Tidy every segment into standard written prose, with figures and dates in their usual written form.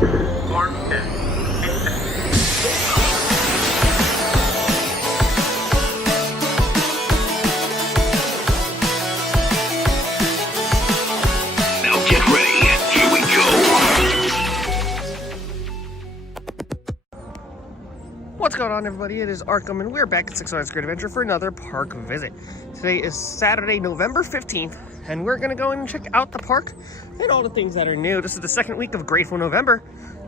Park 10. Now get ready. Here we go. What's going on, everybody? It is Arkham, and we're back at Six Flags Great Adventure for another park visit. Today is Saturday, November 15th, and we're going to go in and check out the park and all the things that are new. This is the second week of Greatful November,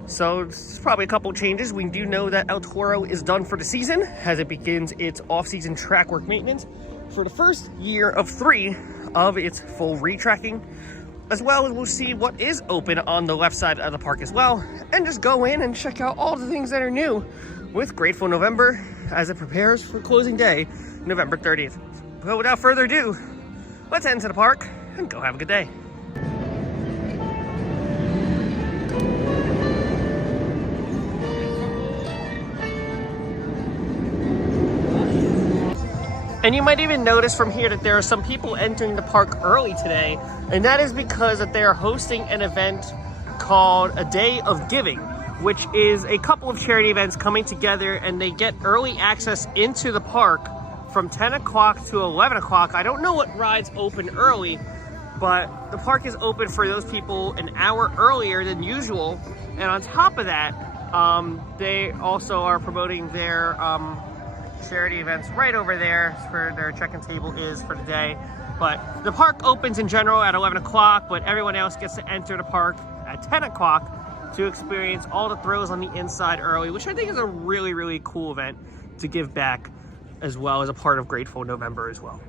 so there's probably a couple changes. We do know that El Toro is done for the season as it begins its off-season track work maintenance for the first year of 3 of its full retracking, as well as we'll see what is open on the left side of the park as well, and just go in and check out all the things that are new with Greatful November as it prepares for closing day, November 30th. But without further ado, let's head into the park and go have a good day. And you might even notice from here that there are some people entering the park early today, and that is because that they are hosting an event called A Day of Giving, which is a couple of charity events coming together, and they get early access into the park from 10 o'clock to 11 o'clock. I don't know what rides open early, but the park is open for those people an hour earlier than usual. And on top of that, they also are promoting their charity events right over there where their check-in table is for the day. But the park opens in general at 11 o'clock, but everyone else gets to enter the park at 10 o'clock to experience all the thrills on the inside early, which I think is a really, really cool event to give back, as well as a part of Greatful November as well.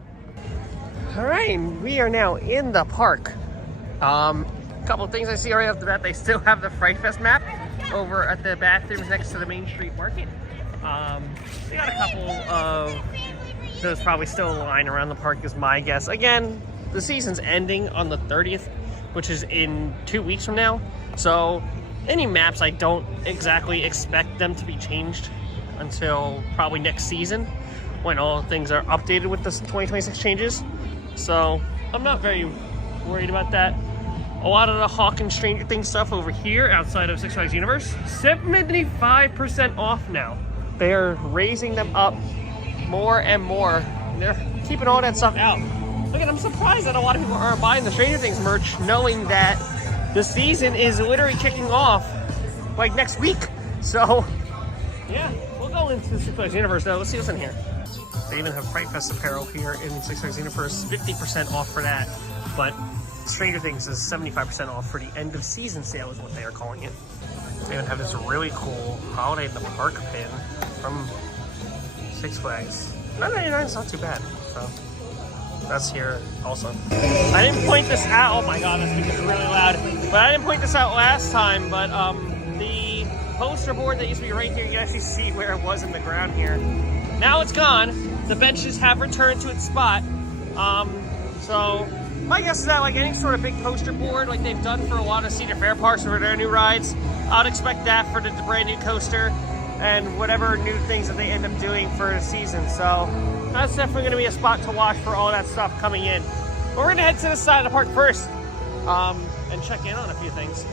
All right, we are now in the park. A couple of things I see right after that. They still have the Fright Fest map over at the bathrooms next to the Main Street Market. They got a couple of, there's probably still a line around the park is my guess. Again, the season's ending on the 30th, which is in 2 weeks from now. So any maps, I don't exactly expect them to be changed until probably next season when all things are updated with the 2026 changes. So I'm not very worried about that. A lot of the Hawk and Stranger Things stuff over here outside of Six Flags Universe, 75% off now. They're raising them up more and more. They're keeping all that stuff out. Look, I'm surprised that a lot of people aren't buying the Stranger Things merch, knowing that the season is literally kicking off like next week. So yeah, we'll go into Six Flags Universe though. Let's see what's in here. They even have Fright Fest apparel here in Six Flags Universe, 50% off for that. But Stranger Things is 75% off for the end of season sale is what they are calling it. They even have this really cool Holiday in the Park pin from Six Flags. $9.99 is not too bad. So that's here also. I didn't point this out. Oh my god, that's because it's really loud. But I didn't point this out last time. But the poster board that used to be right here, you can actually see where it was in the ground here. Now it's gone. The benches have returned to its spot. So my guess is that like any sort of big poster board, like they've done for a lot of Cedar Fair parks for their new rides, I'd expect that for the brand new coaster and whatever new things that they end up doing for the season. So that's definitely going to be a spot to watch for all that stuff coming in. But we're going to head to the side of the park first and check in on a few things.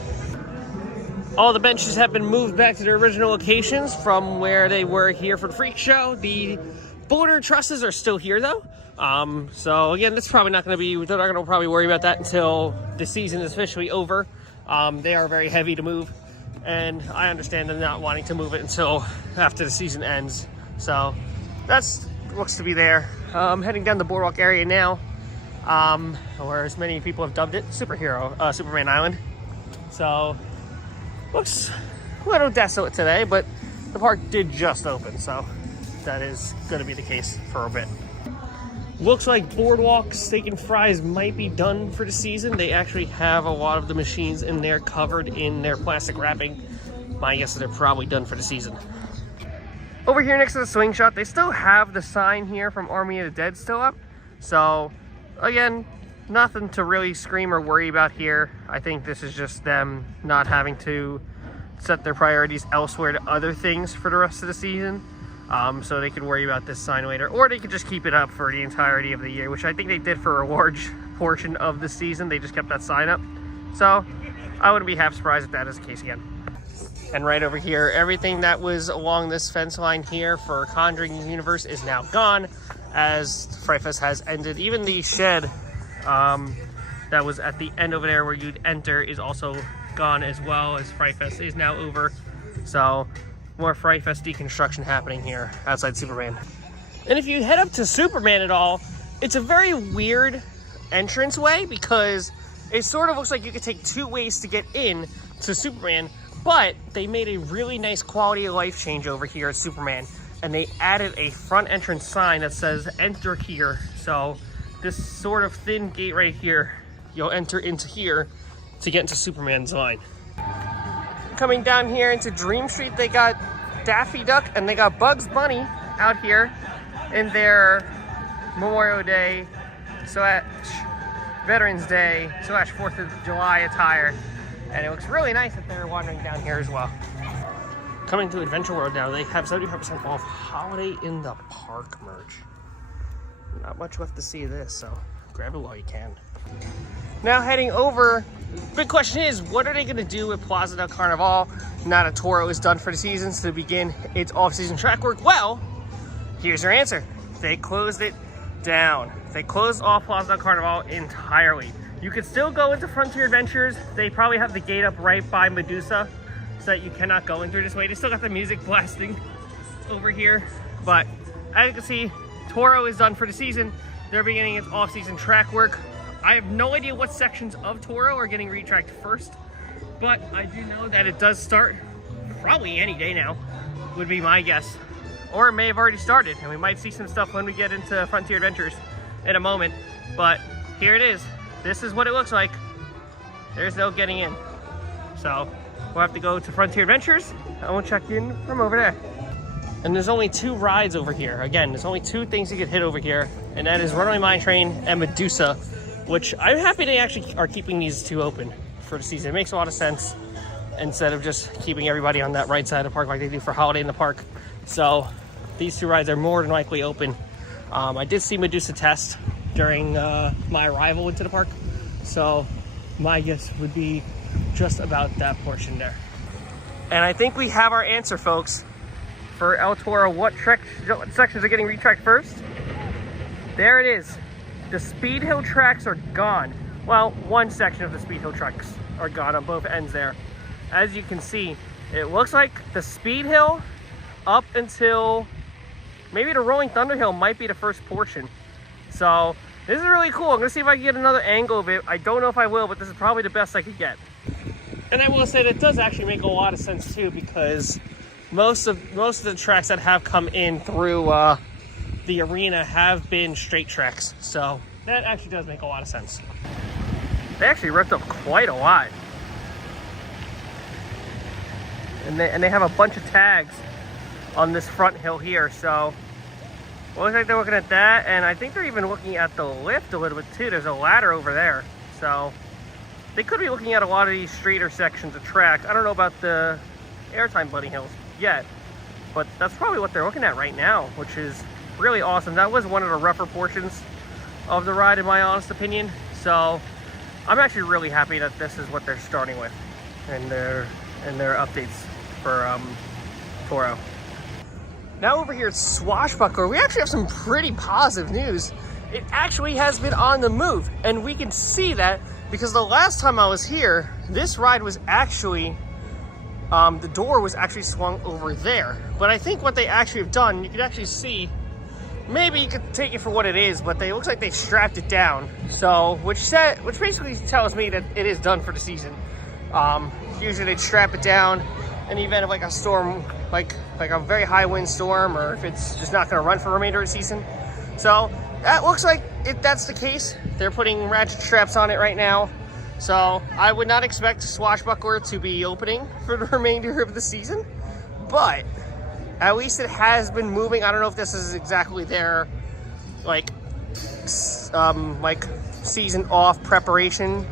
All the benches have been moved back to their original locations from where they were here for the Freak Show. The border trusses are still here though. So again, that's probably not going to be, they're not going to probably worry about that until the season is officially over. They are very heavy to move, and I understand them not wanting to move it until after the season ends. So that's looks to be there. Heading down the Boardwalk area now, or as many people have dubbed it, Superman Island. So looks a little desolate today, but the park did just open, so that is going to be the case for a bit. Looks like Boardwalk Steak and Fries might be done for the season. They actually have a lot of the machines in there covered in their plastic wrapping. My guess is they're probably done for the season. Over here next to the swing shot, they still have the sign here from Army of the Dead still up. So again, nothing to really scream or worry about here. I think this is just them not having to set their priorities elsewhere to other things for the rest of the season. So they could worry about this sign later, or they could just keep it up for the entirety of the year, which I think they did for a large portion of the season. They just kept that sign up. So I wouldn't be half surprised if that is the case again. And right over here, everything that was along this fence line here for Conjuring Universe is now gone, as Fright Fest has ended. Even the shed that was at the end over there where you'd enter is also gone, as well, as Fright Fest is now over. So more Fright Fest deconstruction happening here outside Superman. And if you head up to Superman at all, it's a very weird entranceway because it sort of looks like you could take two ways to get in to Superman, but they made a really nice quality of life change over here at Superman, and they added a front entrance sign that says enter here. So this sort of thin gate right here, you'll enter into here to get into Superman's line. Coming down here into Dream Street, they got Daffy Duck and they got Bugs Bunny out here in their Memorial Day / Veterans Day / 4th of July attire. And it looks really nice that they're wandering down here as well. Coming to Adventure World now, they have 75% off Holiday in the Park merch. Not much left to see this, so grab it while you can. Now heading over, big question is, what are they going to do with Plaza del Carnaval now that Toro is done for the season to begin its off-season track work? Well, here's your answer. They closed it down. They closed off Plaza del Carnaval entirely. You could still go into Frontier Adventures. They probably have the gate up right by Medusa so that you cannot go in through this way. They still got the music blasting over here. But as you can see, Toro is done for the season. They're beginning its off-season track work. I have no idea what sections of Toro are getting retracked first, but I do know that it does start probably any day now, would be my guess. Or it may have already started, and we might see some stuff when we get into Frontier Adventures in a moment. But here it is. This is what it looks like. There's no getting in. So we'll have to go to Frontier Adventures, and we'll check in from over there. And there's only 2 rides over here. Again, there's only 2 things you could hit over here, and that is Runaway Mine Train and Medusa, which I'm happy they actually are keeping these 2 open for the season. It makes a lot of sense instead of just keeping everybody on that right side of the park like they do for Holiday in the Park. So these 2 rides are more than likely open. I did see Medusa test during my arrival into the park, so my guess would be just about that portion there. And I think we have our answer, folks, for El Toro. What sections are getting retracked first? There it is. The Speed Hill tracks are gone. Well, one section of the Speed Hill tracks are gone on both ends there. As you can see, it looks like the Speed Hill up until maybe the Rolling Thunder Hill might be the first portion. So this is really cool. I'm gonna see if I can get another angle of it. I don't know if I will, but this is probably the best I could get. And I will say that it does actually make a lot of sense too, because most of the tracks that have come in through the arena have been straight tracks. So that actually does make a lot of sense. They actually ripped up quite a lot. And they have a bunch of tags on this front hill here. So well, looks like they're looking at that, and I think they're even looking at the lift a little bit too. There's a ladder over there. So they could be looking at a lot of these straighter sections of track. I don't know about the Airtime Bunny Hills yet, but that's probably what they're looking at right now, which is really awesome. That was one of the rougher portions of the ride in my honest opinion. So I'm actually really happy that this is what they're starting with in their updates for Toro. Now over here at Swashbuckler, we actually have some pretty positive news. It actually has been on the move, and we can see that because the last time I was here, this ride was actually, the door was actually swung over there. But I think what they actually have done, you can actually see, maybe you could take it for what it is, but it looks like they strapped it down. So, which basically tells me that it is done for the season. Usually they'd strap it down in the event of like a storm, like a very high wind storm, or if it's just not going to run for the remainder of the season. So that looks like that's the case. They're putting ratchet straps on it right now. So I would not expect Swashbuckler to be opening for the remainder of the season, but at least it has been moving. I don't know if this is exactly their like season off preparation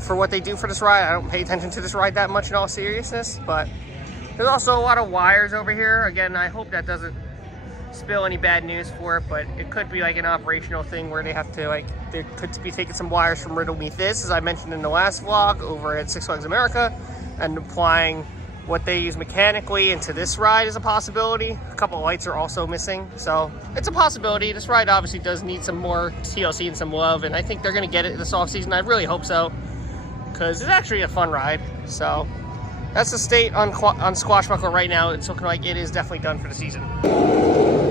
for what they do for this ride. I don't pay attention to this ride that much in all seriousness, but there's also a lot of wires over here. Again, I hope that doesn't spill any bad news for it, but it could be like an operational thing where they have to they could be taking some wires from Riddle Me This, as I mentioned in the last vlog over at Six Flags America, and applying what they use mechanically into this ride is a possibility. A couple of lights are also missing, so it's a possibility. This ride obviously does need some more TLC and some love, and I think they're going to get it this off season. I really hope so, because it's actually a fun ride. So that's the state on Swashbuckle right now. It's looking like it is definitely done for the season.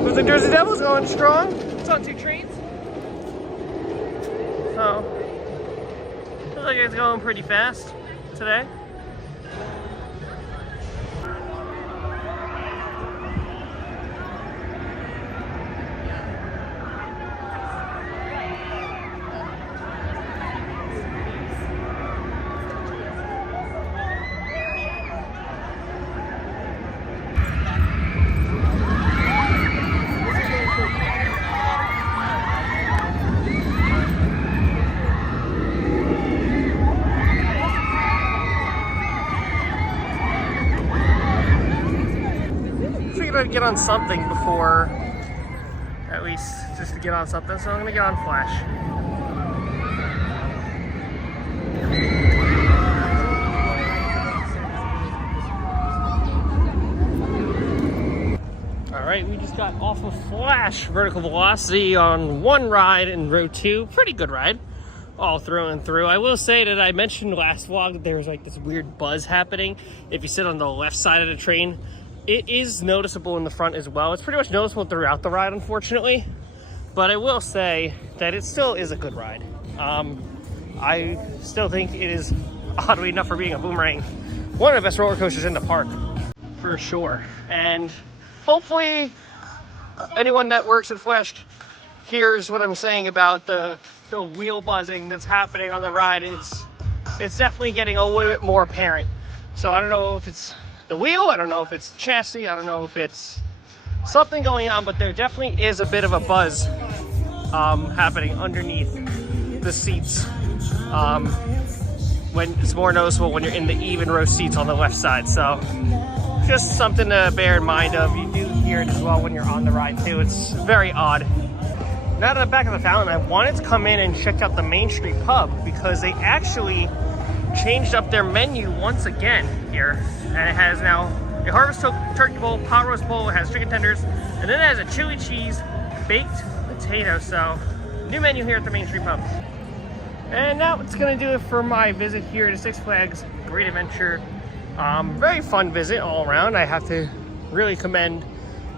With the Jersey Devils going strong, it's on 2 trains. So looks like it's going pretty fast today. To get on something before, at least just to get on something, so I'm gonna get on Flash. All right, we just got off of Flash vertical velocity on one ride in row 2. Pretty good ride all through and through. I will say that I mentioned last vlog that there was like this weird buzz happening if you sit on the left side of the train. It is noticeable in the front as well. It's pretty much noticeable throughout the ride, unfortunately. But I will say that it still is a good ride. I still think it is, oddly enough for being a Boomerang, one of the best roller coasters in the park, for sure. And hopefully anyone that works at Flash hears what I'm saying about the wheel buzzing that's happening on the ride. It's definitely getting a little bit more apparent. So I don't know if it's the wheel, I don't know if it's chassis, I don't know if it's something going on, but there definitely is a bit of a buzz happening underneath the seats. When it's more noticeable when you're in the even row seats on the left side. So just something to bear in mind of. You do hear it as well when you're on the ride too. It's very odd. Now to the back of the fountain, I wanted to come in and check out the Main Street Pub because they actually changed up their menu once again here. And it has now a harvest turkey bowl, pot roast bowl, it has chicken tenders, and then it has a chili cheese baked potato. So new menu here at the Main Street Pub. And now it's gonna do it for my visit here to Six Flags Great Adventure. Very fun visit all around. I have to really commend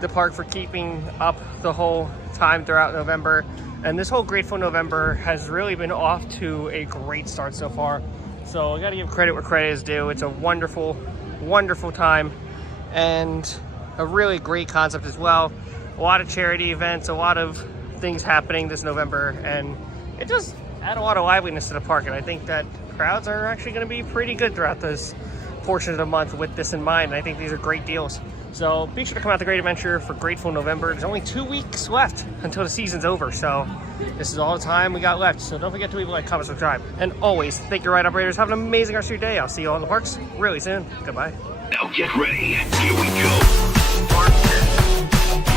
the park for keeping up the whole time throughout November. And this whole Greatful November has really been off to a great start so far. So I gotta give credit where credit is due. It's a wonderful, wonderful time and a really great concept as well. A lot of charity events, a lot of things happening this November, and it just add a lot of liveliness to the park. And I think that crowds are actually going to be pretty good throughout this portion of the month with this in mind. And I think these are great deals. So be sure to come out to Great Adventure for Greatful November. There's only 2 weeks left until the season's over. So this is all the time we got left. So don't forget to leave a like, comment, subscribe. And always, thank your ride operators. Have an amazing rest of your day. I'll see you all in the parks really soon. Goodbye. Now get ready. Here we go.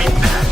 Impact.